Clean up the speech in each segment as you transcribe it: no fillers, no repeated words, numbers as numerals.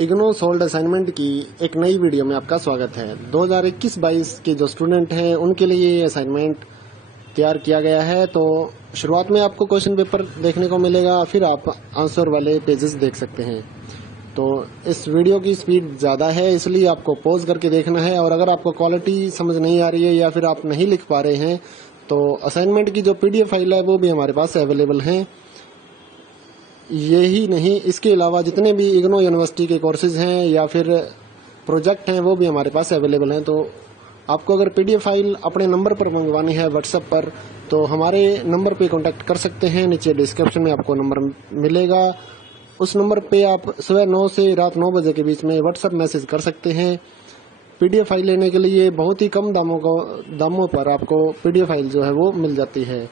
IGNOU solved assignment की एक नई वीडियो में आपका स्वागत है। 2021-22 के जो स्टूडेंट हैं उनके लिए ये असाइनमेंट तैयार किया गया है। तो शुरुआत में आपको क्वेश्चन पेपर देखने को मिलेगा, फिर आप आंसर वाले पेजेस देख सकते हैं। तो इस वीडियो की स्पीड ज़्यादा है, इसलिए आपको पॉज करके देखना है। और अगर आपको क्वालिटी समझ नहीं आ रही है या फिर आप नहीं लिख पा रहे हैं तो असाइनमेंट की जो PDF फाइल है वो भी हमारे पास अवेलेबल है। यही नहीं, इसके अलावा जितने भी इग्नो यूनिवर्सिटी के कोर्सेज हैं या फिर प्रोजेक्ट हैं वो भी हमारे पास अवेलेबल हैं। तो आपको अगर PDF फाइल अपने नंबर पर मंगवानी है व्हाट्सएप पर, तो हमारे नंबर पे कांटेक्ट कर सकते हैं। नीचे डिस्क्रिप्शन में आपको नंबर मिलेगा, उस नंबर पे आप सुबह 9 से रात 9 बजे के बीच में व्हाट्सएप मैसेज कर सकते हैं। PDF फाइल लेने के लिए बहुत ही कम दामों पर आपको PDF फाइल जो है वो मिल जाती है।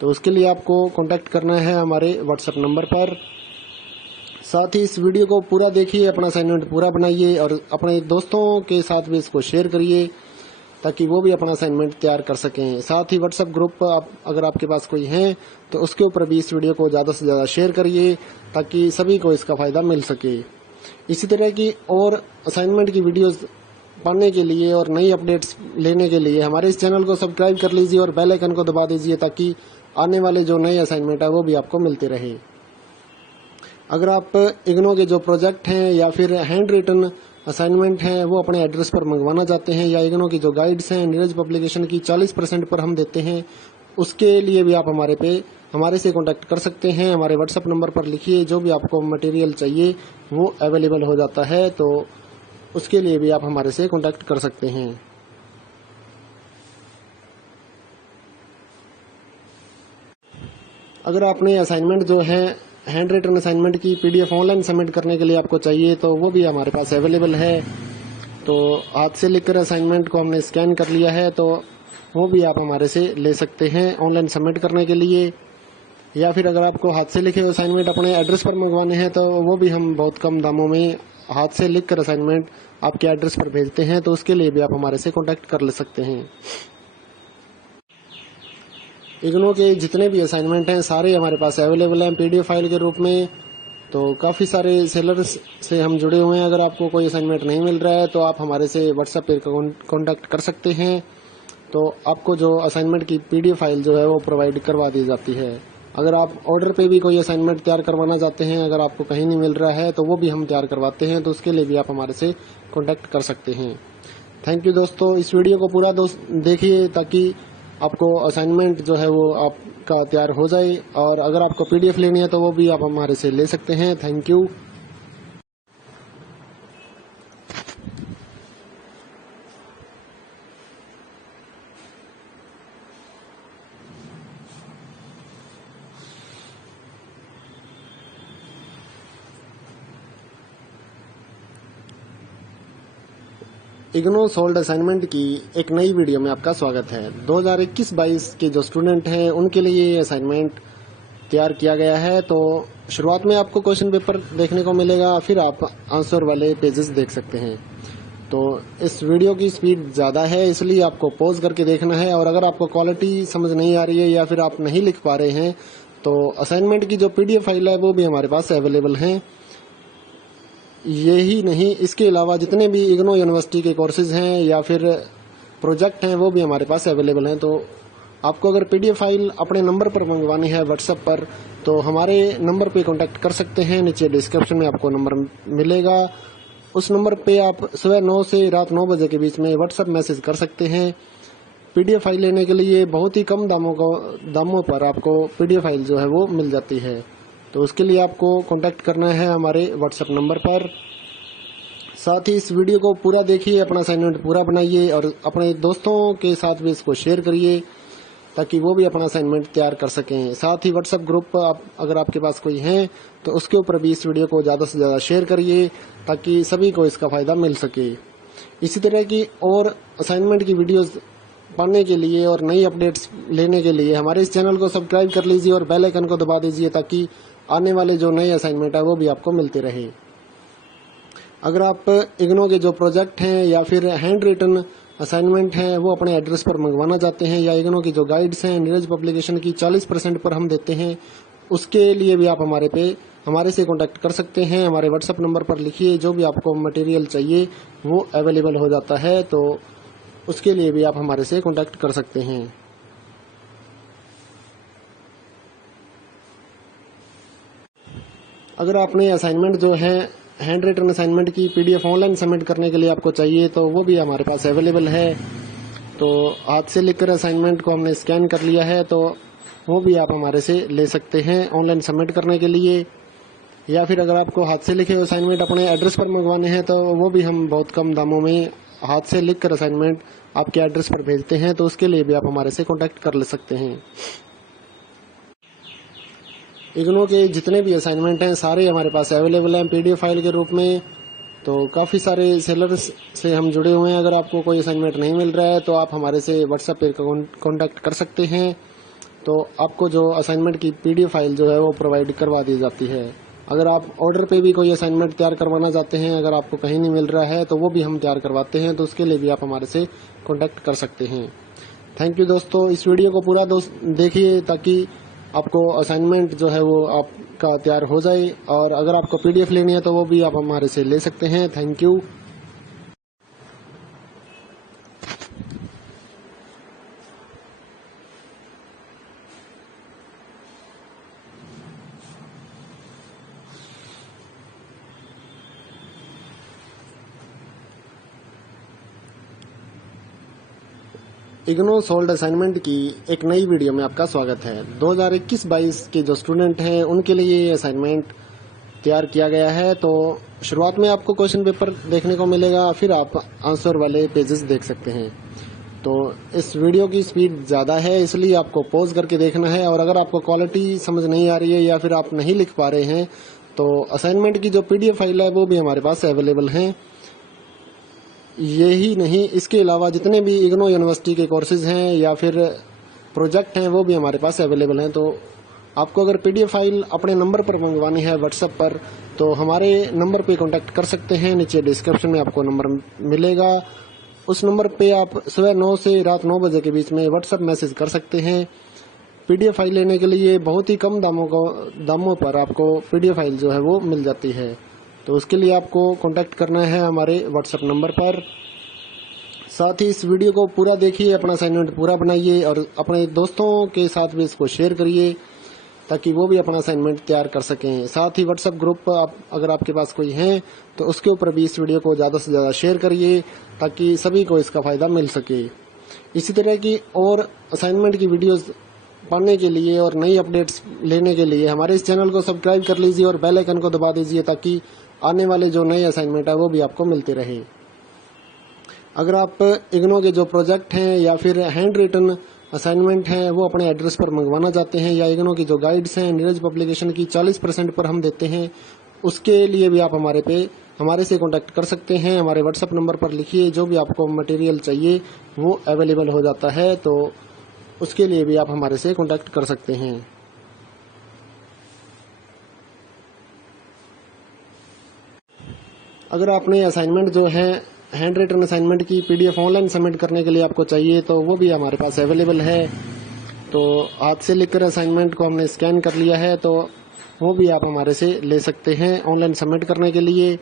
तो उसके लिए आपको कांटेक्ट करना है हमारे व्हाट्सएप नंबर पर। साथ ही इस वीडियो को पूरा देखिए, अपना असाइनमेंट पूरा बनाइए और अपने दोस्तों के साथ भी इसको शेयर करिए ताकि वो भी अपना असाइनमेंट तैयार कर सकें। साथ ही व्हाट्सएप ग्रुप अगर आपके पास कोई है तो उसके ऊपर भी इस वीडियो को ज़्यादा से ज़्यादा शेयर करिए ताकि सभी को इसका फ़ायदा मिल सके। इसी तरह की और असाइनमेंट की वीडियोस पाने के लिए और नई अपडेट्स लेने के लिए हमारे इस चैनल को सब्सक्राइब कर लीजिए और बेल आइकन को दबा दीजिए ताकि आने वाले जो नए असाइनमेंट है वो भी आपको मिलते रहे। अगर आप इग्नो के जो प्रोजेक्ट हैं या फिर हैंड रिटन असाइनमेंट हैं वो अपने एड्रेस पर मंगवाना चाहते हैं, या इग्नो की जो गाइड्स हैं नीरज पब्लिकेशन की 40% पर हम देते हैं, उसके लिए भी आप हमारे से कांटेक्ट कर सकते हैं। हमारे व्हाट्सएप नंबर पर लिखिए, जो भी आपको मटेरियल चाहिए वो अवेलेबल हो जाता है। तो उसके लिए भी आप हमारे से कांटेक्ट कर सकते हैं। अगर आपने असाइनमेंट जो है हैंड रिटन असाइनमेंट की PDF ऑनलाइन सबमिट करने के लिए आपको चाहिए तो वो भी हमारे पास अवेलेबल है। तो हाथ से लिखकर असाइनमेंट को हमने स्कैन कर लिया है, तो वो भी आप हमारे से ले सकते हैं ऑनलाइन सबमिट करने के लिए। या फिर अगर आपको हाथ से लिखे असाइनमेंट अपने एड्रेस पर मंगवाने हैं तो वो भी हम बहुत कम दामों में हाथ से लिखकर असाइनमेंट आपके एड्रेस पर भेजते हैं। तो उसके लिए भी आप हमारे से कॉन्टैक्ट कर ले सकते हैं। इग्नो के जितने भी असाइनमेंट हैं सारे हमारे पास अवेलेबल हैं PDF फाइल के रूप में। तो काफ़ी सारे सेलर्स से हम जुड़े हुए हैं। अगर आपको कोई असाइनमेंट नहीं मिल रहा है तो आप हमारे से व्हाट्सएप पे कांटेक्ट कर सकते हैं। तो आपको जो असाइनमेंट की PDF फाइल जो है वो प्रोवाइड करवा दी जाती है। अगर आप ऑर्डर पे भी कोई असाइनमेंट तैयार करवाना चाहते हैं, अगर आपको कहीं नहीं मिल रहा है तो वो भी हम तैयार करवाते हैं, तो उसके लिए भी आप हमारे से कॉन्टैक्ट कर सकते हैं। थैंक यू दोस्तों, इस वीडियो को पूरा देखिए ताकि आपको असाइनमेंट जो है वो आपका तैयार हो जाए। और अगर आपको PDF लेनी है तो वो भी आप हमारे से ले सकते हैं। Thank you. IGNOU solved assignment की एक नई वीडियो में आपका स्वागत है। 2021-22 के जो स्टूडेंट हैं उनके लिए ये असाइनमेंट तैयार किया गया है। तो शुरुआत में आपको क्वेश्चन पेपर देखने को मिलेगा, फिर आप आंसर वाले पेजेस देख सकते हैं। तो इस वीडियो की स्पीड ज़्यादा है, इसलिए आपको पॉज करके देखना है। और अगर आपको क्वालिटी समझ नहीं आ रही है या फिर आप नहीं लिख पा रहे हैं तो असाइनमेंट की जो PDF फाइल है वो भी हमारे पास अवेलेबल है। यही नहीं, इसके अलावा जितने भी इग्नो यूनिवर्सिटी के कोर्सेज हैं या फिर प्रोजेक्ट हैं वो भी हमारे पास अवेलेबल हैं। तो आपको अगर PDF फाइल अपने नंबर पर मंगवानी है व्हाट्सएप पर, तो हमारे नंबर पे कांटेक्ट कर सकते हैं। नीचे डिस्क्रिप्शन में आपको नंबर मिलेगा, उस नंबर पे आप सुबह 9 से रात 9 बजे के बीच में व्हाट्सएप मैसेज कर सकते हैं। PDF फाइल लेने के लिए बहुत ही कम दामों पर आपको PDF फाइल जो है वो मिल जाती है। तो उसके लिए आपको कांटेक्ट करना है हमारे व्हाट्सएप नंबर पर। साथ ही इस वीडियो को पूरा देखिए, अपना असाइनमेंट पूरा बनाइए और अपने दोस्तों के साथ भी इसको शेयर करिए ताकि वो भी अपना असाइनमेंट तैयार कर सकें। साथ ही व्हाट्सएप ग्रुप अगर आपके पास कोई है तो उसके ऊपर भी इस वीडियो को ज़्यादा से ज़्यादा शेयर करिए ताकि सभी को इसका फ़ायदा मिल सके। इसी तरह की और असाइनमेंट की वीडियोस पाने के लिए और नई अपडेट्स लेने के लिए हमारे इस चैनल को सब्सक्राइब कर लीजिए और बेल आइकन को दबा दीजिए ताकि आने वाले जो नए असाइनमेंट है वो भी आपको मिलते रहे। अगर आप इग्नो के जो प्रोजेक्ट हैं या फिर हैंड रिटन असाइनमेंट हैं वो अपने एड्रेस पर मंगवाना चाहते हैं, या इग्नो की जो गाइड्स हैं नीरज पब्लिकेशन की 40% पर हम देते हैं, उसके लिए भी आप हमारे से कांटेक्ट कर सकते हैं। हमारे व्हाट्सएप नंबर पर लिखिए, जो भी आपको मटेरियल चाहिए वो अवेलेबल हो जाता है, तो उसके लिए भी आप हमारे से कांटेक्ट कर सकते हैं। अगर आपने असाइनमेंट जो है हैंड रिटन असाइनमेंट की पीडीएफ ऑनलाइन सबमिट करने के लिए आपको चाहिए, तो वो भी हमारे पास अवेलेबल है। तो हाथ से लिखकर असाइनमेंट को हमने स्कैन कर लिया है, तो वो भी आप हमारे से ले सकते हैं ऑनलाइन सबमिट करने के लिए। या फिर अगर आपको हाथ से लिखे असाइनमेंट अपने एड्रेस पर मंगवाने हैं, तो वो भी हम बहुत कम दामों में हाथ से लिखकर असाइनमेंट आपके एड्रेस पर भेजते हैं, तो उसके लिए भी आप हमारे से कांटेक्ट कर ले सकते हैं। इग्नू के जितने भी असाइनमेंट हैं सारे हमारे पास अवेलेबल हैं पीडीएफ फाइल के रूप में। तो काफ़ी सारे सेलर्स से हम जुड़े हुए हैं। अगर आपको कोई असाइनमेंट नहीं मिल रहा है तो आप हमारे से व्हाट्सएप पे कांटेक्ट कर सकते हैं, तो आपको जो असाइनमेंट की पीडीएफ फाइल जो है वो प्रोवाइड करवा दी जाती है। अगर आप ऑर्डर पे भी कोई असाइनमेंट तैयार करवाना चाहते हैं, अगर आपको कहीं नहीं मिल रहा है, तो वो भी हम तैयार करवाते हैं, तो उसके लिए भी आप हमारे से कांटेक्ट कर सकते हैं। थैंक यू दोस्तों, इस वीडियो को पूरा देखिए ताकि आपको असाइनमेंट जो है वो आपका तैयार हो जाए, और अगर आपको पीडीएफ लेनी है तो वो भी आप हमारे से ले सकते हैं। Thank you. IGNOU solved assignment की एक नई वीडियो में आपका स्वागत है। 2021-22 के जो स्टूडेंट हैं उनके लिए ये असाइनमेंट तैयार किया गया है। तो शुरुआत में आपको क्वेश्चन पेपर देखने को मिलेगा, फिर आप आंसर वाले पेजेस देख सकते हैं। तो इस वीडियो की स्पीड ज़्यादा है, इसलिए आपको पॉज करके देखना है। और अगर आपको क्वालिटी समझ नहीं आ रही है या फिर आप नहीं लिख पा रहे हैं, तो असाइनमेंट की जो पीडीएफ फाइल है वो भी हमारे पास अवेलेबल है। यही नहीं, इसके अलावा जितने भी इग्नो यूनिवर्सिटी के कोर्सेज हैं या फिर प्रोजेक्ट हैं वो भी हमारे पास अवेलेबल हैं। तो आपको अगर पीडीएफ फाइल अपने नंबर पर मंगवानी है व्हाट्सएप पर, तो हमारे नंबर पे कांटेक्ट कर सकते हैं। नीचे डिस्क्रिप्शन में आपको नंबर मिलेगा, उस नंबर पे आप सुबह 9 से रात 9 बजे के बीच में व्हाट्सएप मैसेज कर सकते हैं। पीडीएफ फाइल लेने के लिए बहुत ही कम दामों पर आपको पीडीएफ फाइल जो है वो मिल जाती है। तो उसके लिए आपको कांटेक्ट करना है हमारे व्हाट्सएप नंबर पर। साथ ही इस वीडियो को पूरा देखिए, अपना असाइनमेंट पूरा बनाइए और अपने दोस्तों के साथ भी इसको शेयर करिए ताकि वो भी अपना असाइनमेंट तैयार कर सकें। साथ ही व्हाट्सएप ग्रुप अगर आपके पास कोई है तो उसके ऊपर भी इस वीडियो को ज़्यादा से ज़्यादा शेयर करिए ताकि सभी को इसका फ़ायदा मिल सके। इसी तरह की और असाइनमेंट की वीडियोस पाने के लिए और नई अपडेट्स लेने के लिए हमारे इस चैनल को सब्सक्राइब कर लीजिए और बेल आइकन को दबा दीजिए ताकि आने वाले जो नए असाइनमेंट है वो भी आपको मिलते रहे। अगर आप इग्नो के जो प्रोजेक्ट हैं या फिर हैंड रिटन असाइनमेंट हैं वो अपने एड्रेस पर मंगवाना चाहते हैं, या इग्नो की जो गाइड्स हैं नीरज पब्लिकेशन की 40% पर हम देते हैं, उसके लिए भी आप हमारे से कांटेक्ट कर सकते हैं। हमारे व्हाट्सएप नंबर पर लिखिए, जो भी आपको मटेरियल चाहिए वो अवेलेबल हो जाता है, तो उसके लिए भी आप हमारे से कांटेक्ट कर सकते हैं। अगर आपने असाइनमेंट जो है हैंड रिटन असाइनमेंट की पीडीएफ ऑनलाइन सबमिट करने के लिए आपको चाहिए, तो वो भी हमारे पास अवेलेबल है। तो हाथ से लिखकर असाइनमेंट को हमने स्कैन कर लिया है, तो वो भी आप हमारे से ले सकते हैं ऑनलाइन सबमिट करने के लिए।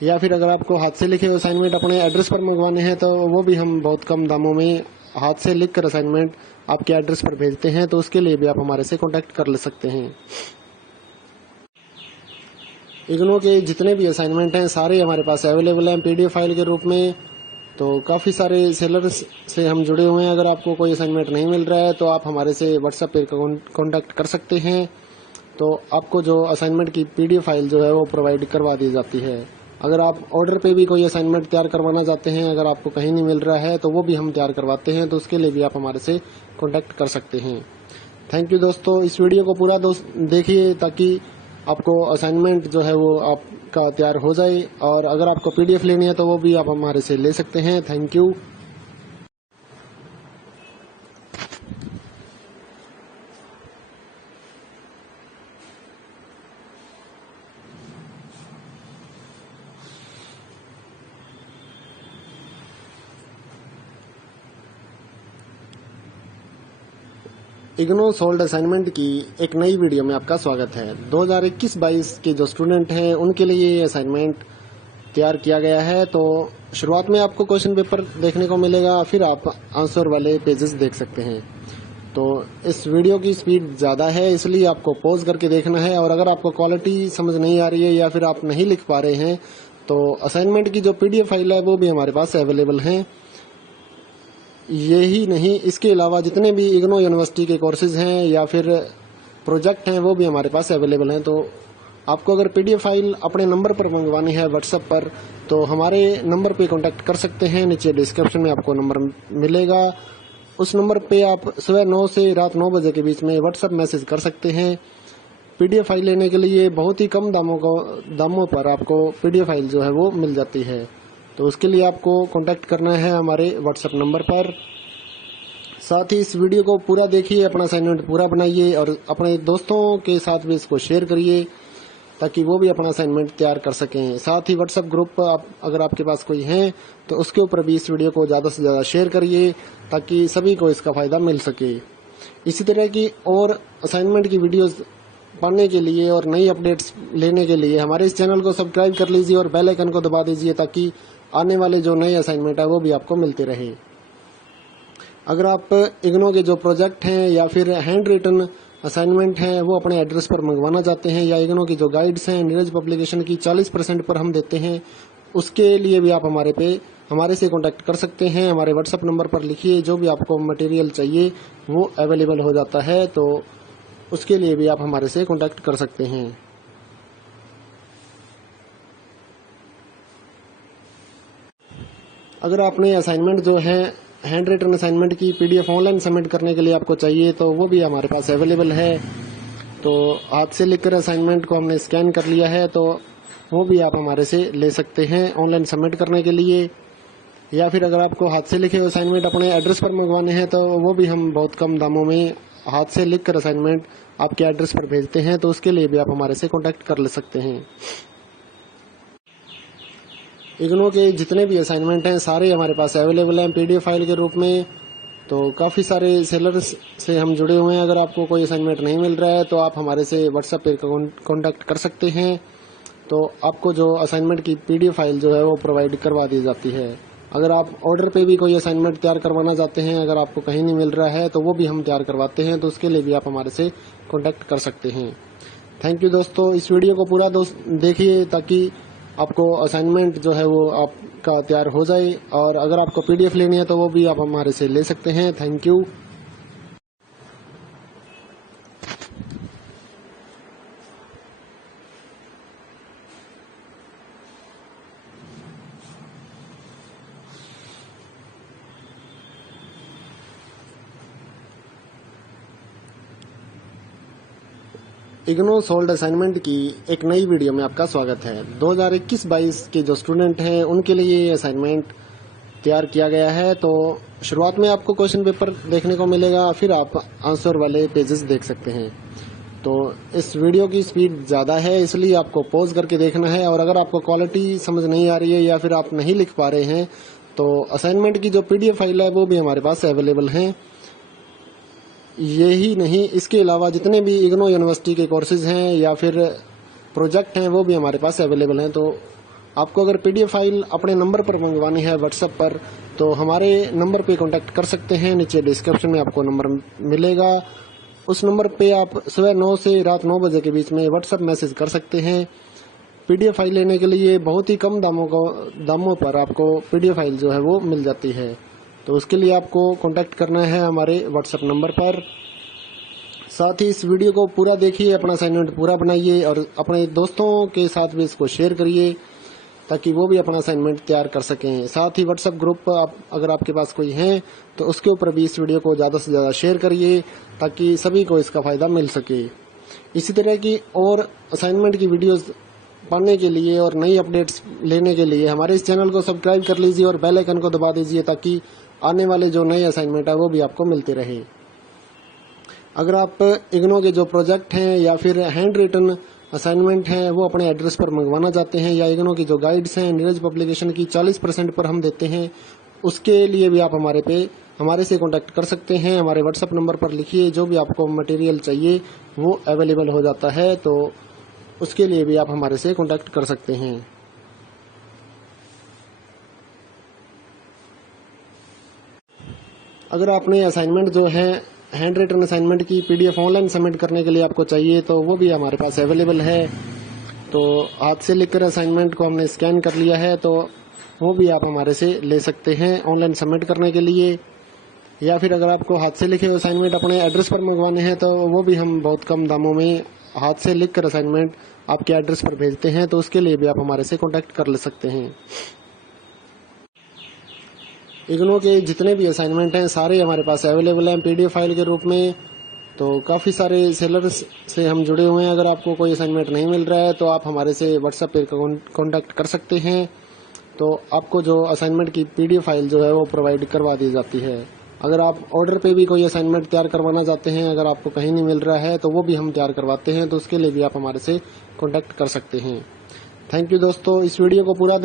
या फिर अगर आपको हाथ से लिखे असाइनमेंट अपने एड्रेस पर मंगवाने हैं, तो वो भी हम बहुत कम दामों में हाथ से लिखकर असाइनमेंट आपके एड्रेस पर भेजते हैं, तो उसके लिए भी आप हमारे से कांटेक्ट कर ले सकते हैं। इग्नो के जितने भी असाइनमेंट हैं सारे हमारे पास अवेलेबल हैं पीडीएफ फाइल के रूप में। तो काफ़ी सारे सेलर्स से हम जुड़े हुए हैं। अगर आपको कोई असाइनमेंट नहीं मिल रहा है तो आप हमारे से व्हाट्सएप पे कांटेक्ट कर सकते हैं, तो आपको जो असाइनमेंट की पीडीएफ फाइल जो है वो प्रोवाइड करवा दी जाती है। अगर आप ऑर्डर पे भी कोई असाइनमेंट तैयार करवाना चाहते हैं, अगर आपको कहीं नहीं मिल रहा है, तो वो भी हम तैयार करवाते हैं, तो उसके लिए भी आप हमारे से कांटेक्ट कर सकते हैं। थैंक यू दोस्तों, इस वीडियो को पूरा देखिए ताकि आपको असाइनमेंट जो है वो आपका तैयार हो जाए, और अगर आपको पीडीएफ लेनी है तो वो भी आप हमारे से ले सकते हैं। Thank you. IGNOU solved assignment की एक नई वीडियो में आपका स्वागत है। 2021-22 के जो स्टूडेंट हैं उनके लिए ये असाइनमेंट तैयार किया गया है। तो शुरुआत में आपको क्वेश्चन पेपर देखने को मिलेगा, फिर आप आंसर वाले पेजेस देख सकते हैं। तो इस वीडियो की स्पीड ज़्यादा है, इसलिए आपको पॉज करके देखना है। और अगर आपको क्वालिटी समझ नहीं आ रही है या फिर आप नहीं लिख पा रहे हैं तो असाइनमेंट की जो PDF फाइल है वो भी हमारे पास अवेलेबल है। यही नहीं, इसके अलावा जितने भी इग्नो यूनिवर्सिटी के कोर्सेज हैं या फिर प्रोजेक्ट हैं वो भी हमारे पास अवेलेबल हैं। तो आपको अगर PDF फाइल अपने नंबर पर मंगवानी है व्हाट्सएप पर, तो हमारे नंबर पे कांटेक्ट कर सकते हैं। नीचे डिस्क्रिप्शन में आपको नंबर मिलेगा, उस नंबर पे आप सुबह 9 से रात 9 बजे के बीच में व्हाट्सएप मैसेज कर सकते हैं। PDF फाइल लेने के लिए बहुत ही कम दामों पर आपको PDF फाइल जो है वो मिल जाती है। तो उसके लिए आपको कांटेक्ट करना है हमारे व्हाट्सएप नंबर पर। साथ ही इस वीडियो को पूरा देखिए, अपना असाइनमेंट पूरा बनाइए और अपने दोस्तों के साथ भी इसको शेयर करिए ताकि वो भी अपना असाइनमेंट तैयार कर सकें। साथ ही व्हाट्सएप ग्रुप अगर आपके पास कोई है तो उसके ऊपर भी इस वीडियो को ज़्यादा से ज़्यादा शेयर करिए ताकि सभी को इसका फ़ायदा मिल सके। इसी तरह की और असाइनमेंट की वीडियोज़ पाने के लिए और नई अपडेट्स लेने के लिए हमारे इस चैनल को सब्सक्राइब कर लीजिए और बेल आइकन को दबा दीजिए ताकि आने वाले जो नए असाइनमेंट है वो भी आपको मिलते रहे। अगर आप इग्नो के जो प्रोजेक्ट हैं या फिर हैंड रिटन असाइनमेंट हैं वो अपने एड्रेस पर मंगवाना चाहते हैं, या इग्नो की जो गाइड्स हैं नीरज पब्लिकेशन की 40% पर हम देते हैं, उसके लिए भी आप हमारे से कांटेक्ट कर सकते हैं। हमारे व्हाट्सएप नंबर पर लिखिए, जो भी आपको मटेरियल चाहिए वो अवेलेबल हो जाता है। तो उसके लिए भी आप हमारे से कांटेक्ट कर सकते हैं। अगर आपने असाइनमेंट जो है हैंड रिटन असाइनमेंट की PDF ऑनलाइन सबमिट करने के लिए आपको चाहिए तो वो भी हमारे पास अवेलेबल है। तो हाथ से लिखकर असाइनमेंट को हमने स्कैन कर लिया है, तो वो भी आप हमारे से ले सकते हैं ऑनलाइन सबमिट करने के लिए। या फिर अगर आपको हाथ से लिखे असाइनमेंट अपने एड्रेस पर मंगवाने हैं तो वो भी हम बहुत कम दामों में हाथ से लिखकर असाइनमेंट आपके एड्रेस पर भेजते हैं। तो उसके लिए भी आप हमारे से कांटेक्ट कर ले सकते हैं। इग्नो के जितने भी असाइनमेंट हैं सारे हमारे पास अवेलेबल हैं PDF फाइल के रूप में। तो काफ़ी सारे सेलर्स से हम जुड़े हुए हैं। अगर आपको कोई असाइनमेंट नहीं मिल रहा है तो आप हमारे से व्हाट्सएप पर कांटेक्ट कर सकते हैं। तो आपको जो असाइनमेंट की PDF फाइल जो है वो प्रोवाइड करवा दी जाती है। अगर आप ऑर्डर पे भी कोई असाइनमेंट तैयार करवाना चाहते हैं, अगर आपको कहीं नहीं मिल रहा है तो वो भी हम तैयार करवाते हैं। तो उसके लिए भी आप हमारे से कांटेक्ट कर सकते हैं। थैंक यू दोस्तों, इस वीडियो को पूरा देखिए ताकि आपको असाइनमेंट जो है वो आपका तैयार हो जाए। और अगर आपको PDF लेनी है तो वो भी आप हमारे से ले सकते हैं। Thank you. IGNOU solved assignment की एक नई वीडियो में आपका स्वागत है। 2021-22 के जो स्टूडेंट हैं उनके लिए ये असाइनमेंट तैयार किया गया है। तो शुरुआत में आपको क्वेश्चन पेपर देखने को मिलेगा, फिर आप आंसर वाले पेजेस देख सकते हैं। तो इस वीडियो की स्पीड ज़्यादा है, इसलिए आपको पॉज करके देखना है। और अगर आपको क्वालिटी समझ नहीं आ रही है या फिर आप नहीं लिख पा रहे हैं तो असाइनमेंट की जो PDF फाइल है वो भी हमारे पास अवेलेबल है। यही नहीं, इसके अलावा जितने भी इग्नो यूनिवर्सिटी के कोर्सेज हैं या फिर प्रोजेक्ट हैं वो भी हमारे पास अवेलेबल हैं। तो आपको अगर PDF फाइल अपने नंबर पर मंगवानी है व्हाट्सएप पर, तो हमारे नंबर पे कांटेक्ट कर सकते हैं। नीचे डिस्क्रिप्शन में आपको नंबर मिलेगा, उस नंबर पे आप सुबह 9 से रात 9 बजे के बीच में व्हाट्सएप मैसेज कर सकते हैं। PDF फाइल लेने के लिए बहुत ही कम दामों पर आपको PDF फाइल जो है वो मिल जाती है। तो उसके लिए आपको कांटेक्ट करना है हमारे व्हाट्सएप नंबर पर। साथ ही इस वीडियो को पूरा देखिए, अपना असाइनमेंट पूरा बनाइए और अपने दोस्तों के साथ भी इसको शेयर करिए ताकि वो भी अपना असाइनमेंट तैयार कर सकें। साथ ही व्हाट्सएप ग्रुप अगर आपके पास कोई है तो उसके ऊपर भी इस वीडियो को ज़्यादा से ज़्यादा शेयर करिए ताकि सभी को इसका फ़ायदा मिल सके। इसी तरह की और असाइनमेंट की वीडियोज़ पाने के लिए और नई अपडेट्स लेने के लिए हमारे इस चैनल को सब्सक्राइब कर लीजिए और बेल आइकन को दबा दीजिए ताकि आने वाले जो नए असाइनमेंट है वो भी आपको मिलते रहे। अगर आप इग्नो के जो प्रोजेक्ट हैं या फिर हैंड रिटन असाइनमेंट हैं वो अपने एड्रेस पर मंगवाना चाहते हैं, या इग्नो की जो गाइड्स हैं नीरज पब्लिकेशन की 40% पर हम देते हैं, उसके लिए भी आप हमारे से कॉन्टैक्ट कर सकते हैं। हमारे व्हाट्सएप नंबर पर लिखिए, जो भी आपको मटेरियल चाहिए वो अवेलेबल हो जाता है, तो उसके लिए भी आप हमारे से कॉन्टैक्ट कर सकते हैं। अगर आपने असाइनमेंट जो है हैंड रिटन असाइनमेंट की पीडीएफ ऑनलाइन सबमिट करने के लिए आपको चाहिए, तो वो भी हमारे पास अवेलेबल है। तो हाथ से लिखकर असाइनमेंट को हमने स्कैन कर लिया है, तो वो भी आप हमारे से ले सकते हैं ऑनलाइन सबमिट करने के लिए। या फिर अगर आपको हाथ से लिखे असाइनमेंट अपने एड्रेस पर मंगवाने हैं, तो वो भी हम बहुत कम दामों में हाथ से लिखकर असाइनमेंट आपके एड्रेस पर भेजते हैं, तो उसके लिए भी आप हमारे से कॉन्टैक्ट कर ले सकते हैं। इग्नो के जितने भी असाइनमेंट हैं सारे हमारे पास अवेलेबल हैं पीडीएफ फाइल के रूप में। तो काफ़ी सारे सेलर्स से हम जुड़े हुए हैं। अगर आपको कोई असाइनमेंट नहीं मिल रहा है तो आप हमारे से व्हाट्सएप पर कॉन्टैक्ट कर सकते हैं। तो आपको जो असाइनमेंट की पीडीएफ फाइल जो है वो प्रोवाइड करवा दी जाती है। अगर आप ऑर्डर पे भी कोई असाइनमेंट तैयार करवाना चाहते हैं, अगर आपको कहीं नहीं मिल रहा है, तो वो भी हम तैयार करवाते हैं, तो उसके लिए भी आप हमारे से कॉन्टैक्ट कर सकते हैं। थैंक यू दोस्तों, इस वीडियो को पूरा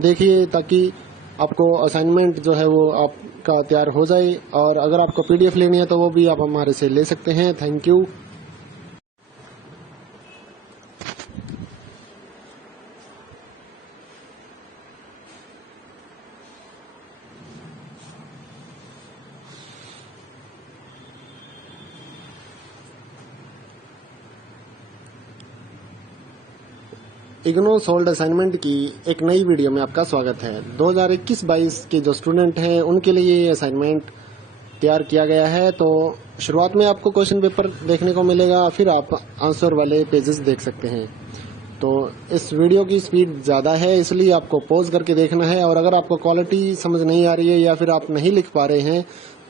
देखिए ताकि आपको असाइनमेंट जो है वो आपका तैयार हो जाए। और अगर आपको पीडीएफ लेनी है तो वो भी आप हमारे से ले सकते हैं। Thank you. IGNOU solved assignment की एक नई वीडियो में आपका स्वागत है। 2021-22 के जो स्टूडेंट हैं उनके लिए ये असाइनमेंट तैयार किया गया है। तो शुरुआत में आपको क्वेश्चन पेपर देखने को मिलेगा, फिर आप आंसर वाले पेजेस देख सकते हैं। तो इस वीडियो की स्पीड ज़्यादा है, इसलिए आपको पॉज करके देखना है। और अगर आपको क्वालिटी समझ नहीं आ रही है या फिर आप नहीं लिख पा रहे हैं,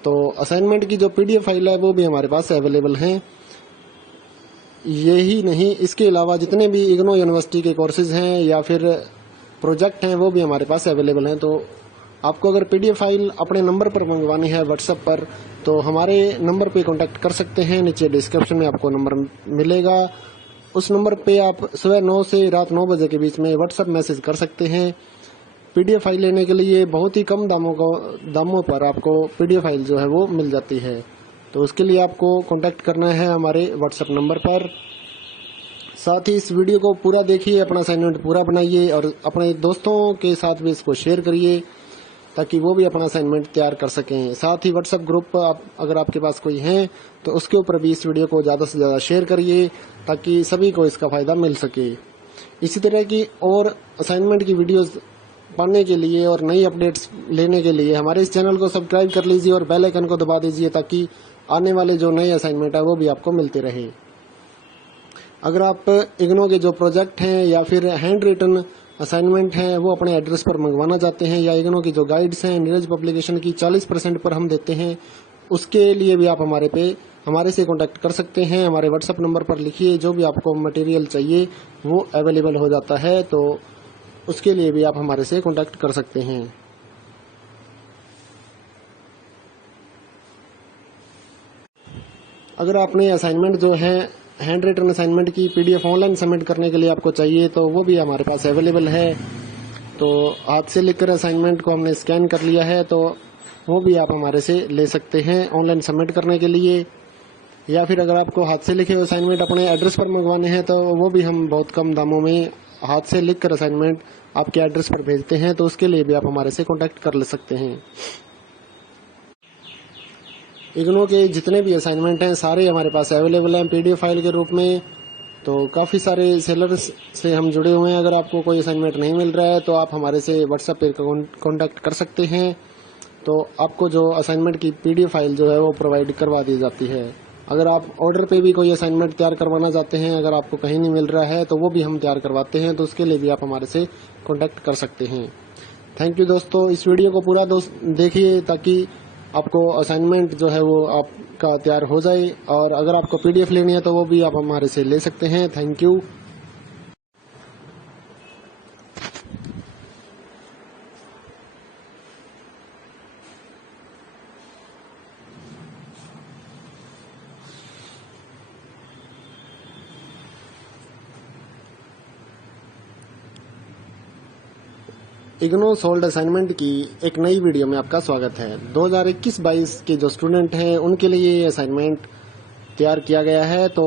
तो असाइनमेंट की जो पीडीएफ फाइल है वो भी हमारे पास अवेलेबल है। यही नहीं, इसके अलावा जितने भी इग्नो यूनिवर्सिटी के कोर्सेज हैं या फिर प्रोजेक्ट हैं वो भी हमारे पास अवेलेबल हैं। तो आपको अगर पीडीएफ फाइल अपने नंबर पर मंगवानी है व्हाट्सएप पर, तो हमारे नंबर पे कांटेक्ट कर सकते हैं। नीचे डिस्क्रिप्शन में आपको नंबर मिलेगा, उस नंबर पे आप सुबह 9 से रात 9 बजे के बीच में व्हाट्सएप मैसेज कर सकते हैं। पीडीएफ फाइल लेने के लिए बहुत ही कम दामों पर आपको पीडीएफ फाइल जो है वो मिल जाती है। तो उसके लिए आपको कांटेक्ट करना है हमारे व्हाट्सएप नंबर पर। साथ ही इस वीडियो को पूरा देखिए, अपना असाइनमेंट पूरा बनाइए और अपने दोस्तों के साथ भी इसको शेयर करिए ताकि वो भी अपना असाइनमेंट तैयार कर सकें। साथ ही व्हाट्सएप ग्रुप अगर आपके पास कोई है तो उसके ऊपर भी इस वीडियो को ज़्यादा से ज़्यादा शेयर करिए ताकि सभी को इसका फ़ायदा मिल सके। इसी तरह की और असाइनमेंट की वीडियोस पाने के लिए और नई अपडेट्स लेने के लिए हमारे इस चैनल को सब्सक्राइब कर लीजिए और बेल आइकन को दबा दीजिए ताकि आने वाले जो नए असाइनमेंट है वो भी आपको मिलते रहे। अगर आप इग्नो के जो प्रोजेक्ट हैं या फिर हैंड रिटन असाइनमेंट हैं वो अपने एड्रेस पर मंगवाना चाहते हैं, या इग्नो की जो गाइड्स हैं नीरज पब्लिकेशन की 40% पर हम देते हैं, उसके लिए भी आप हमारे से कांटेक्ट कर सकते हैं। हमारे व्हाट्सएप नंबर पर लिखिए, जो भी आपको मटेरियल चाहिए वो अवेलेबल हो जाता है, तो उसके लिए भी आप हमारे से कांटेक्ट कर सकते हैं। अगर आपने असाइनमेंट जो है हैंड रिटन असाइनमेंट की पीडीएफ ऑनलाइन सबमिट करने के लिए आपको चाहिए, तो वो भी हमारे पास अवेलेबल है। तो हाथ से लिखकर असाइनमेंट को हमने स्कैन कर लिया है, तो वो भी आप हमारे से ले सकते हैं ऑनलाइन सबमिट करने के लिए। या फिर अगर आपको हाथ से लिखे असाइनमेंट अपने एड्रेस पर मंगवाने हैं, तो वो भी हम बहुत कम दामों में हाथ से लिखकर असाइनमेंट आपके एड्रेस पर भेजते हैं, तो उसके लिए भी आप हमारे से कॉन्टैक्ट कर ले सकते हैं। इग्नो के जितने भी असाइनमेंट हैं सारे हमारे पास अवेलेबल हैं पीडीएफ फाइल के रूप में। तो काफ़ी सारे सेलर्स से हम जुड़े हुए हैं। अगर आपको कोई असाइनमेंट नहीं मिल रहा है तो आप हमारे से व्हाट्सएप पर कॉन्टैक्ट कर सकते हैं। तो आपको जो असाइनमेंट की पीडीएफ फाइल जो है वो प्रोवाइड करवा दी जाती है। अगर आप ऑर्डर पे भी कोई असाइनमेंट तैयार करवाना चाहते हैं, अगर आपको कहीं नहीं मिल रहा है, तो वो भी हम तैयार करवाते हैं, तो उसके लिए भी आप हमारे से कॉन्टैक्ट कर सकते हैं। थैंक यू दोस्तों, इस वीडियो को पूरा देखिए ताकि आपको असाइनमेंट जो है वो आपका तैयार हो जाए। और अगर आपको पीडीएफ लेनी है तो वो भी आप हमारे से ले सकते हैं। Thank you. IGNOU solved assignment की एक नई वीडियो में आपका स्वागत है। 2021-22 के जो स्टूडेंट हैं उनके लिए ये असाइनमेंट तैयार किया गया है। तो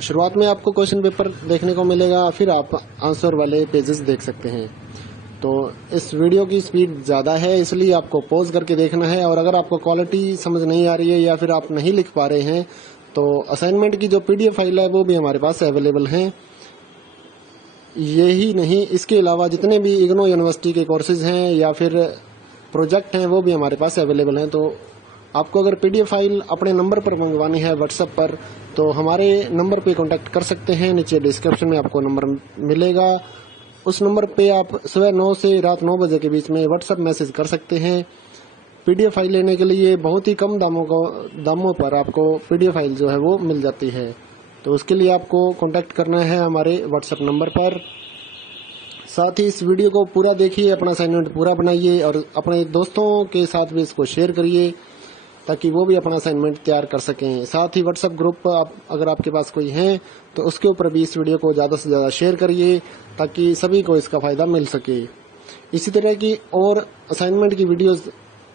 शुरुआत में आपको क्वेश्चन पेपर देखने को मिलेगा, फिर आप आंसर वाले पेजेस देख सकते हैं। तो इस वीडियो की स्पीड ज़्यादा है, इसलिए आपको पॉज करके देखना है। और अगर आपको क्वालिटी समझ नहीं आ रही है या फिर आप नहीं लिख पा रहे हैं तो असाइनमेंट की जो PDF फाइल है वो भी हमारे पास अवेलेबल है। यही नहीं, इसके अलावा जितने भी इग्नो यूनिवर्सिटी के कोर्सेज हैं या फिर प्रोजेक्ट हैं वो भी हमारे पास अवेलेबल हैं। तो आपको अगर PDF फाइल अपने नंबर पर मंगवानी है व्हाट्सएप पर, तो हमारे नंबर पे कांटेक्ट कर सकते हैं। नीचे डिस्क्रिप्शन में आपको नंबर मिलेगा, उस नंबर पे आप सुबह 9 से रात 9 बजे के बीच में व्हाट्सएप मैसेज कर सकते हैं। PDF फाइल लेने के लिए बहुत ही कम दामों पर आपको PDF फाइल जो है वो मिल जाती है। तो उसके लिए आपको कांटेक्ट करना है हमारे व्हाट्सएप नंबर पर। साथ ही इस वीडियो को पूरा देखिए, अपना असाइनमेंट पूरा बनाइए और अपने दोस्तों के साथ भी इसको शेयर करिए ताकि वो भी अपना असाइनमेंट तैयार कर सकें। साथ ही व्हाट्सएप ग्रुप अगर आपके पास कोई है तो उसके ऊपर भी इस वीडियो को ज़्यादा से ज़्यादा शेयर करिए ताकि सभी को इसका फ़ायदा मिल सके। इसी तरह की और असाइनमेंट की वीडियोज़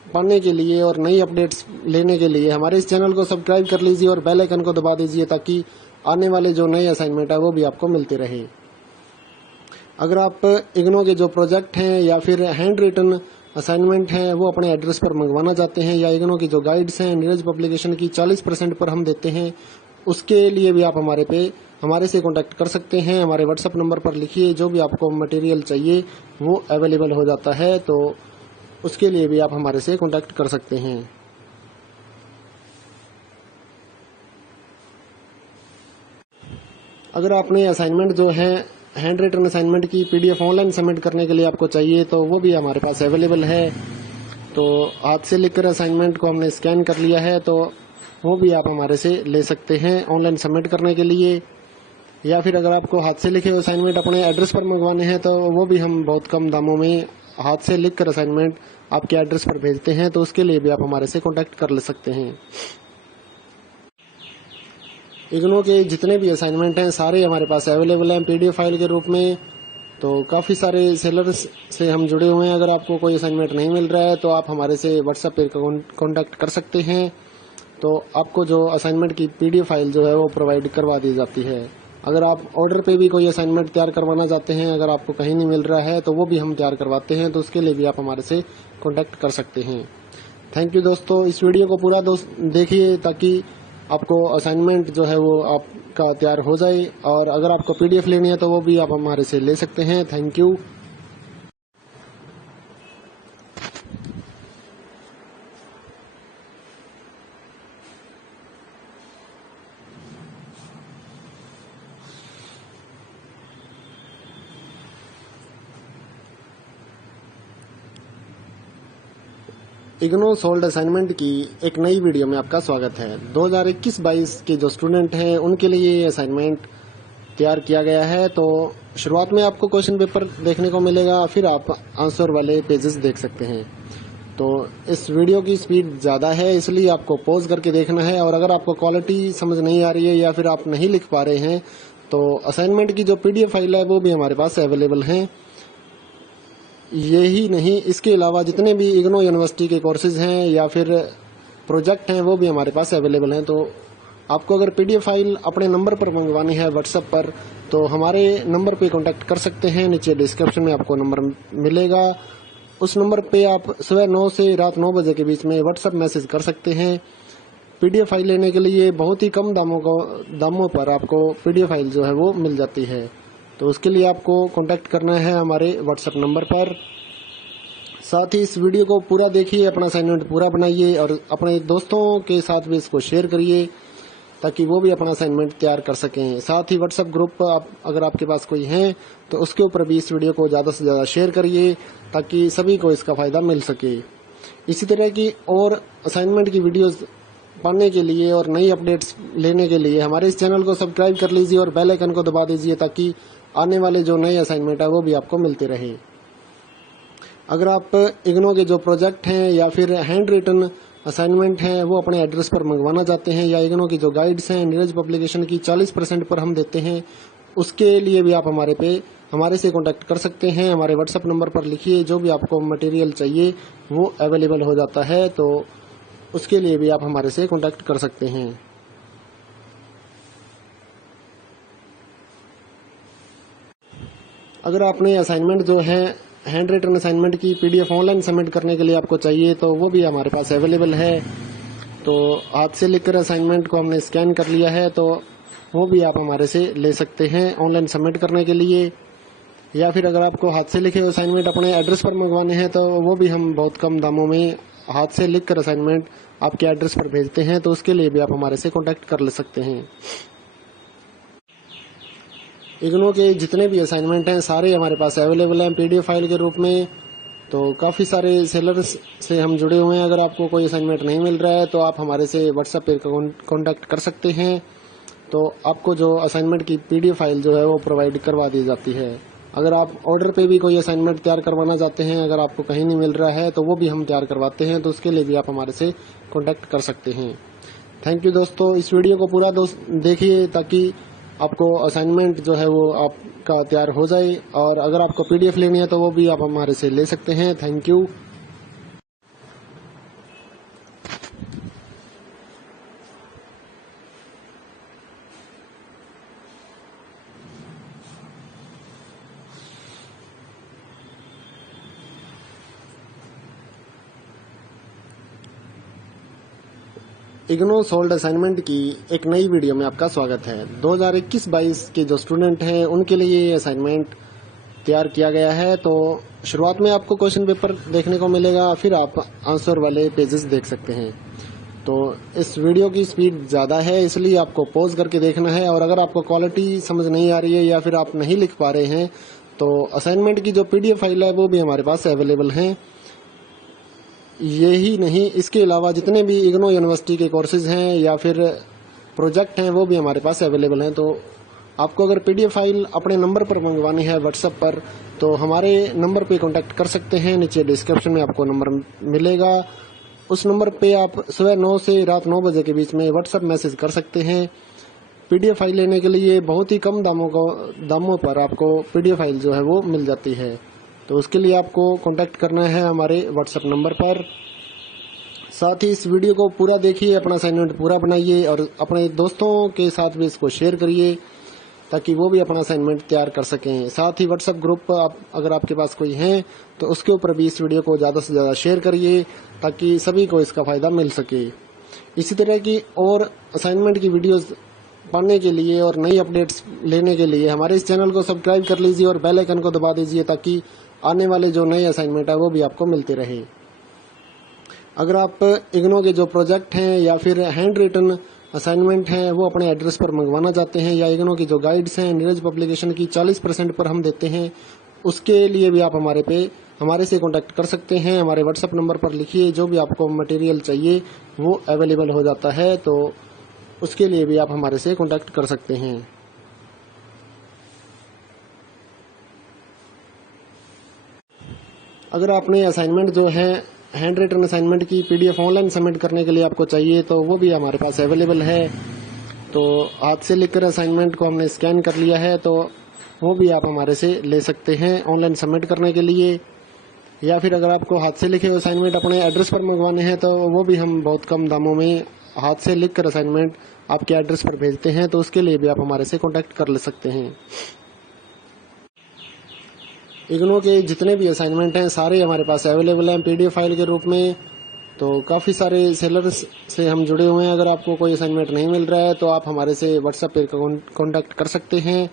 पाने के लिए और नई अपडेट्स लेने के लिए हमारे इस चैनल को सब्सक्राइब कर लीजिए और बेल आइकन को दबा दीजिए ताकि आने वाले जो नए असाइनमेंट है वो भी आपको मिलते रहे। अगर आप इग्नो के जो प्रोजेक्ट हैं या फिर हैंड रिटन असाइनमेंट हैं वो अपने एड्रेस पर मंगवाना चाहते हैं, या इग्नो की जो गाइड्स हैं नीरज पब्लिकेशन की 40% पर हम देते हैं, उसके लिए भी आप हमारे से कांटेक्ट कर सकते हैं। हमारे व्हाट्सएप नंबर पर लिखिए, जो भी आपको मटेरियल चाहिए वो अवेलेबल हो जाता है। तो उसके लिए भी आप हमारे से कांटेक्ट कर सकते हैं। अगर आपने असाइनमेंट जो है हैंड रिटन असाइनमेंट की PDF ऑनलाइन सबमिट करने के लिए आपको चाहिए तो वो भी हमारे पास अवेलेबल है। तो हाथ से लिखकर असाइनमेंट को हमने स्कैन कर लिया है, तो वो भी आप हमारे से ले सकते हैं ऑनलाइन सबमिट करने के लिए। या फिर अगर आपको हाथ से लिखे असाइनमेंट अपने एड्रेस पर मंगवाने हैं तो वो भी हम बहुत कम दामों में हाथ से लिखकर असाइनमेंट आपके एड्रेस पर भेजते हैं। तो उसके लिए भी आप हमारे से कॉन्टैक्ट कर ले सकते हैं। इग्नो के जितने भी असाइनमेंट हैं सारे हमारे पास अवेलेबल हैं PDF फाइल के रूप में। तो काफ़ी सारे सेलर्स से हम जुड़े हुए हैं। अगर आपको कोई असाइनमेंट नहीं मिल रहा है तो आप हमारे से व्हाट्सएप पर कॉन्टैक्ट कर सकते हैं। तो आपको जो असाइनमेंट की PDF फाइल जो है वो प्रोवाइड करवा दी जाती है। अगर आप ऑर्डर पे भी कोई असाइनमेंट तैयार करवाना चाहते हैं, अगर आपको कहीं नहीं मिल रहा है तो वो भी हम तैयार करवाते हैं। तो उसके लिए भी आप हमारे से कॉन्टैक्ट कर सकते हैं। थैंक यू दोस्तों, इस वीडियो को पूरा देखिए ताकि आपको असाइनमेंट जो है वो आपका तैयार हो जाए। और अगर आपको PDF लेनी है तो वो भी आप हमारे से ले सकते हैं। Thank you. IGNOU solved assignment की एक नई वीडियो में आपका स्वागत है। 2021-22 के जो स्टूडेंट हैं उनके लिए ये असाइनमेंट तैयार किया गया है। तो शुरुआत में आपको क्वेश्चन पेपर देखने को मिलेगा, फिर आप आंसर वाले पेजेस देख सकते हैं। तो इस वीडियो की स्पीड ज़्यादा है, इसलिए आपको पॉज करके देखना है। और अगर आपको क्वालिटी समझ नहीं आ रही है या फिर आप नहीं लिख पा रहे हैं तो असाइनमेंट की जो PDF फाइल है वो भी हमारे पास अवेलेबल है। यही नहीं, इसके अलावा जितने भी इग्नो यूनिवर्सिटी के कोर्सेज हैं या फिर प्रोजेक्ट हैं वो भी हमारे पास अवेलेबल हैं। तो आपको अगर PDF फाइल अपने नंबर पर मंगवानी है व्हाट्सएप पर, तो हमारे नंबर पे कांटेक्ट कर सकते हैं। नीचे डिस्क्रिप्शन में आपको नंबर मिलेगा, उस नंबर पे आप सुबह 9 से रात 9 बजे के बीच में व्हाट्सएप मैसेज कर सकते हैं। PDF फाइल लेने के लिए बहुत ही कम दामों पर आपको PDF फाइल जो है वो मिल जाती है। तो उसके लिए आपको कांटेक्ट करना है हमारे व्हाट्सएप नंबर पर। साथ ही इस वीडियो को पूरा देखिए, अपना असाइनमेंट पूरा बनाइए और अपने दोस्तों के साथ भी इसको शेयर करिए ताकि वो भी अपना असाइनमेंट तैयार कर सकें। साथ ही व्हाट्सएप ग्रुप अगर आपके पास कोई है तो उसके ऊपर भी इस वीडियो को ज़्यादा से ज़्यादा शेयर करिए ताकि सभी को इसका फ़ायदा मिल सके। इसी तरह की और असाइनमेंट की वीडियोज़ पाने के लिए और नई अपडेट्स लेने के लिए हमारे इस चैनल को सब्सक्राइब कर लीजिए और बेल आइकन को दबा दीजिए ताकि आने वाले जो नए असाइनमेंट है वो भी आपको मिलते रहे। अगर आप इग्नो के जो प्रोजेक्ट हैं या फिर हैंड रिटन असाइनमेंट हैं वो अपने एड्रेस पर मंगवाना चाहते हैं, या इग्नो की जो गाइड्स हैं नीरज पब्लिकेशन की 40% पर हम देते हैं, उसके लिए भी आप हमारे से कांटेक्ट कर सकते हैं। हमारे व्हाट्सएप नंबर पर लिखिए, जो भी आपको मटेरियल चाहिए वो अवेलेबल हो जाता है, तो उसके लिए भी आप हमारे से कांटेक्ट कर सकते हैं। अगर आपने असाइनमेंट जो है हैंड रिटन असाइनमेंट की पीडीएफ ऑनलाइन सबमिट करने के लिए आपको चाहिए, तो वो भी हमारे पास अवेलेबल है। तो हाथ से लिखकर असाइनमेंट को हमने स्कैन कर लिया है, तो वो भी आप हमारे से ले सकते हैं ऑनलाइन सबमिट करने के लिए। या फिर अगर आपको हाथ से लिखे असाइनमेंट अपने एड्रेस पर मंगवाने हैं, तो वो भी हम बहुत कम दामों में हाथ से लिखकर असाइनमेंट आपके एड्रेस पर भेजते हैं, तो उसके लिए भी आप हमारे से कांटेक्ट कर ले सकते हैं। इग्नो के जितने भी असाइनमेंट हैं सारे हमारे पास अवेलेबल हैं पीडीएफ फाइल के रूप में। तो काफ़ी सारे सेलर्स से हम जुड़े हुए हैं। अगर आपको कोई असाइनमेंट नहीं मिल रहा है तो आप हमारे से व्हाट्सएप पर कांटेक्ट कर सकते हैं, तो आपको जो असाइनमेंट की पीडीएफ फाइल जो है वो प्रोवाइड करवा दी जाती है। अगर आप ऑर्डर पे भी कोई असाइनमेंट तैयार करवाना चाहते हैं, अगर आपको कहीं नहीं मिल रहा है, तो वो भी हम तैयार करवाते हैं, तो उसके लिए भी आप हमारे से कांटेक्ट कर सकते हैं। थैंक यू दोस्तों, इस वीडियो को पूरा देखिए ताकि आपको असाइनमेंट जो है वो आपका तैयार हो जाए, और अगर आपको पीडीएफ लेनी है तो वो भी आप हमारे से ले सकते हैं। Thank you. IGNOU solved assignment की एक नई वीडियो में आपका स्वागत है। 2021-22 के जो स्टूडेंट हैं उनके लिए ये असाइनमेंट तैयार किया गया है। तो शुरुआत में आपको क्वेश्चन पेपर देखने को मिलेगा, फिर आप आंसर वाले पेजेस देख सकते हैं। तो इस वीडियो की स्पीड ज़्यादा है, इसलिए आपको पॉज करके देखना है। और अगर आपको क्वालिटी समझ नहीं आ रही है या फिर आप नहीं लिख पा रहे हैं, तो असाइनमेंट की जो पीडीएफ फाइल है वो भी हमारे पास अवेलेबल है। यही नहीं, इसके अलावा जितने भी इग्नो यूनिवर्सिटी के कोर्सेज हैं या फिर प्रोजेक्ट हैं वो भी हमारे पास अवेलेबल हैं। तो आपको अगर पीडीएफ फाइल अपने नंबर पर मंगवानी है व्हाट्सएप पर, तो हमारे नंबर पे कांटेक्ट कर सकते हैं। नीचे डिस्क्रिप्शन में आपको नंबर मिलेगा, उस नंबर पे आप सुबह 9 से रात 9 बजे के बीच में व्हाट्सएप मैसेज कर सकते हैं। पीडीएफ फाइल लेने के लिए बहुत ही कम दामों पर आपको पीडीएफ फाइल जो है वो मिल जाती है। तो उसके लिए आपको कांटेक्ट करना है हमारे व्हाट्सएप नंबर पर। साथ ही इस वीडियो को पूरा देखिए, अपना असाइनमेंट पूरा बनाइए और अपने दोस्तों के साथ भी इसको शेयर करिए ताकि वो भी अपना असाइनमेंट तैयार कर सकें। साथ ही व्हाट्सएप ग्रुप अगर आपके पास कोई है तो उसके ऊपर भी इस वीडियो को ज़्यादा से ज़्यादा शेयर करिए ताकि सभी को इसका फ़ायदा मिल सके। इसी तरह की और असाइनमेंट की वीडियोस पाने के लिए और नई अपडेट्स लेने के लिए हमारे इस चैनल को सब्सक्राइब कर लीजिए और बेल आइकन को दबा दीजिए ताकि आने वाले जो नए असाइनमेंट है वो भी आपको मिलते रहे। अगर आप इग्नो के जो प्रोजेक्ट हैं या फिर हैंड रिटन असाइनमेंट हैं वो अपने एड्रेस पर मंगवाना चाहते हैं, या इग्नो की जो गाइड्स हैं नीरज पब्लिकेशन की 40% पर हम देते हैं, उसके लिए भी आप हमारे से कांटेक्ट कर सकते हैं। हमारे व्हाट्सएप नंबर पर लिखिए, जो भी आपको मटेरियल चाहिए वो अवेलेबल हो जाता है, तो उसके लिए भी आप हमारे से कांटेक्ट कर सकते हैं। अगर आपने असाइनमेंट जो है हैंड रिटन असाइनमेंट की पीडीएफ ऑनलाइन सबमिट करने के लिए आपको चाहिए, तो वो भी हमारे पास अवेलेबल है। तो हाथ से लिखकर असाइनमेंट को हमने स्कैन कर लिया है, तो वो भी आप हमारे से ले सकते हैं ऑनलाइन सबमिट करने के लिए। या फिर अगर आपको हाथ से लिखे असाइनमेंट अपने एड्रेस पर मंगवाने हैं, तो वो भी हम बहुत कम दामों में हाथ से लिखकर असाइनमेंट आपके एड्रेस पर भेजते हैं, तो उसके लिए भी आप हमारे से कांटेक्ट कर ले सकते हैं। इग्नो के जितने भी असाइनमेंट हैं सारे हमारे पास अवेलेबल हैं पीडीएफ फाइल के रूप में। तो काफ़ी सारे सेलर्स से हम जुड़े हुए हैं। अगर आपको कोई असाइनमेंट नहीं मिल रहा है तो आप हमारे से व्हाट्सएप पर कांटेक्ट कर सकते हैं,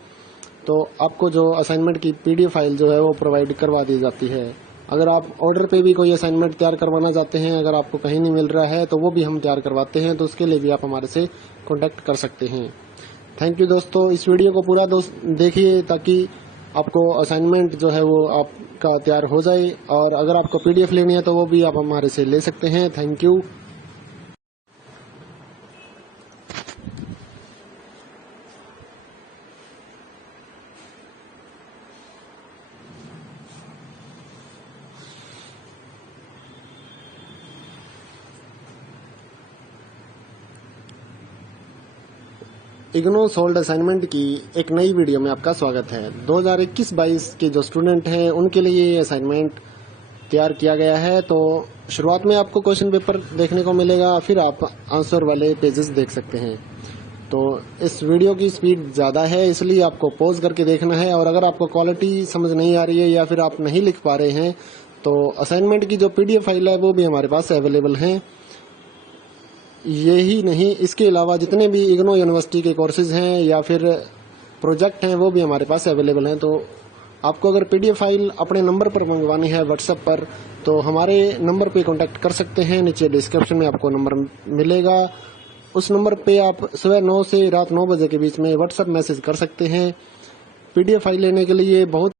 तो आपको जो असाइनमेंट की पीडीएफ फाइल जो है वो प्रोवाइड करवा दी जाती है। अगर आप ऑर्डर पे भी कोई असाइनमेंट तैयार करवाना चाहते हैं, अगर आपको कहीं नहीं मिल रहा है, तो वो भी हम तैयार करवाते हैं, तो उसके लिए भी आप हमारे से कांटेक्ट कर सकते हैं। थैंक यू दोस्तों, इस वीडियो को पूरा देखिए ताकि आपको असाइनमेंट जो है वो आपका तैयार हो जाए, और अगर आपको पीडीएफ लेनी है तो वो भी आप हमारे से ले सकते हैं। Thank you. IGNOU solved assignment की एक नई वीडियो में आपका स्वागत है। 2021-22 के जो स्टूडेंट हैं उनके लिए ये असाइनमेंट तैयार किया गया है। तो शुरुआत में आपको क्वेश्चन पेपर देखने को मिलेगा, फिर आप आंसर वाले पेजेस देख सकते हैं। तो इस वीडियो की स्पीड ज़्यादा है, इसलिए आपको पॉज करके देखना है। और अगर आपको क्वालिटी समझ नहीं आ रही है या फिर आप नहीं लिख पा रहे हैं तो असाइनमेंट की जो PDF फाइल है वो भी हमारे पास अवेलेबल है। यही नहीं, इसके अलावा जितने भी इग्नो यूनिवर्सिटी के कोर्सेज हैं या फिर प्रोजेक्ट हैं वो भी हमारे पास अवेलेबल हैं। तो आपको अगर PDF फाइल अपने नंबर पर मंगवानी है व्हाट्सएप पर, तो हमारे नंबर पे कांटेक्ट कर सकते हैं। नीचे डिस्क्रिप्शन में आपको नंबर मिलेगा, उस नंबर पे आप सुबह 9 से रात 9 बजे के बीच में व्हाट्सएप मैसेज कर सकते हैं। PDF फाइल लेने के लिए बहुत